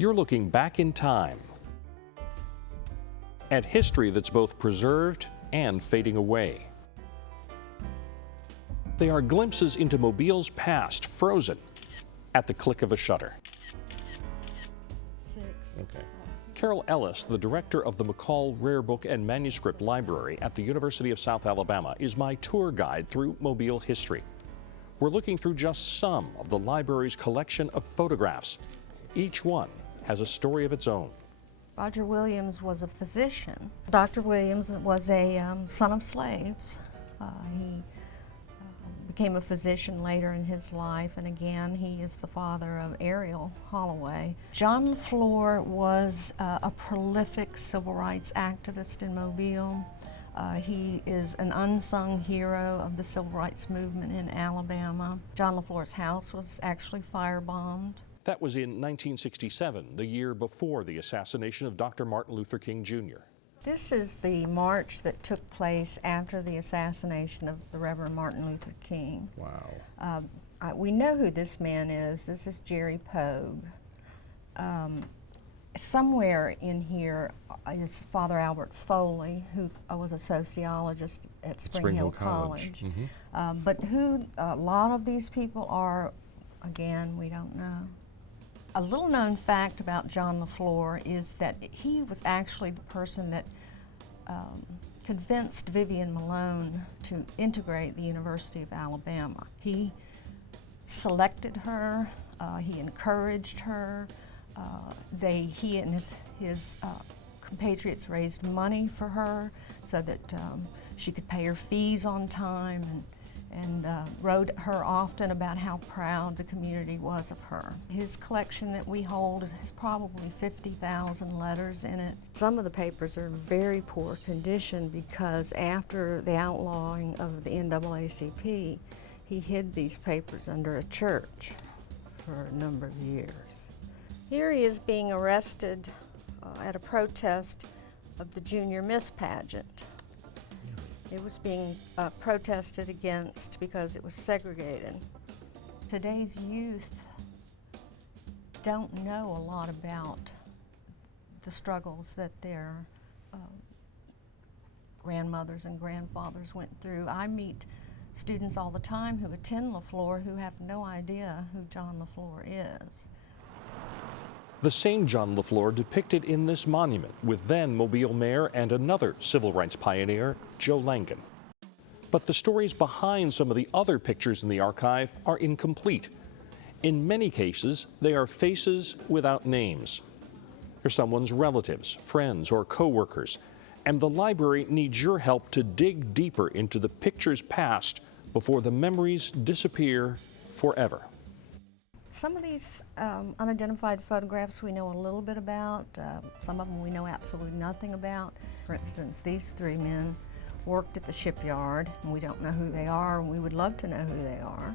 You're looking back in time at history that's both preserved and fading away. They are glimpses into Mobile's past, frozen at the click of a shutter. Okay. Carol Ellis, the director of the McCall Rare Book and Manuscript Library at the University of South Alabama, is my tour guide through Mobile history. We're looking through just some of the library's collection of photographs. Each one has a story of its own. Roger Williams was a physician. Dr. Williams was a son of slaves. He became a physician later in his life, and again, he is the father of Ariel Holloway. John LeFleur was a prolific civil rights activist in Mobile. He is an unsung hero of the civil rights movement in Alabama. John LeFleur's house was actually firebombed. That was in 1967, the year before the assassination of Dr. Martin Luther King, Jr. This is the march that took place after the assassination of the Reverend Martin Luther King. Wow. We know who this man is. This is Jerry Pogue. Somewhere in here is Father Albert Foley, who was a sociologist at Spring Hill College. Mm-hmm. But who a lot of these people are, again, we don't know. A little known fact about John LeFleur is that he was actually the person that convinced Vivian Malone to integrate the University of Alabama. He selected her, he encouraged her, he and his compatriots raised money for her so that she could pay her fees on time, and wrote her often about how proud the community was of her. His collection that we hold has probably 50,000 letters in it. Some of the papers are in very poor condition because after the outlawing of the NAACP, he hid these papers under a church for a number of years. Here he is being arrested at a protest of the Junior Miss pageant. It was being protested against because it was segregated. Today's youth don't know a lot about the struggles that their grandmothers and grandfathers went through. I meet students all the time who attend LeFleur who have no idea who John LeFleur is. The same John LeFleur depicted in this monument with then Mobile Mayor and another civil rights pioneer, Joe Langan. But the stories behind some of the other pictures in the archive are incomplete. In many cases, they are faces without names. They're someone's relatives, friends, or co-workers, and the library needs your help to dig deeper into the pictures past before the memories disappear forever. Some of these unidentified photographs we know a little bit about. Some of them we know absolutely nothing about. For instance, these three men worked at the shipyard, and we don't know who they are, and we would love to know who they are.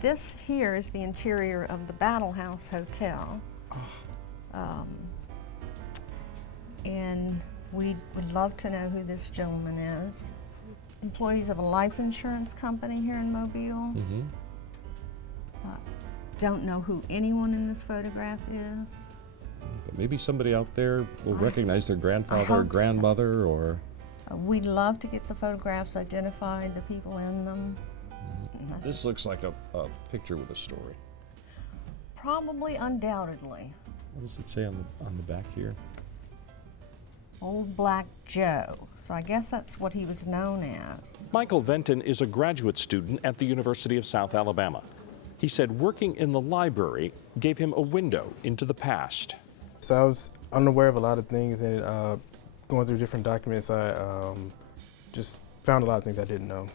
This here is the interior of the Battle House Hotel. And we would love to know who this gentleman is. Employees of a life insurance company here in Mobile. Mm-hmm. Don't know who anyone in this photograph is. But maybe somebody out there will recognize their grandfather or grandmother, or... We'd love to get the photographs identified, the people in them. Mm-hmm. This looks like a picture with a story. Probably, undoubtedly. What does it say on the back here? Old Black Joe. So I guess that's what he was known as. Michael Venton is a graduate student at the University of South Alabama. He said working in the library gave him a window into the past. So I was unaware of a lot of things, and going through different documents, I just found a lot of things I didn't know.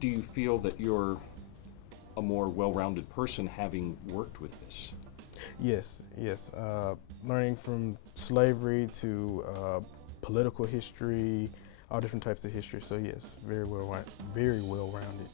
Do you feel that you're a more well-rounded person having worked with this? Yes. Learning from slavery to political history, all different types of history. So yes, very well-rounded.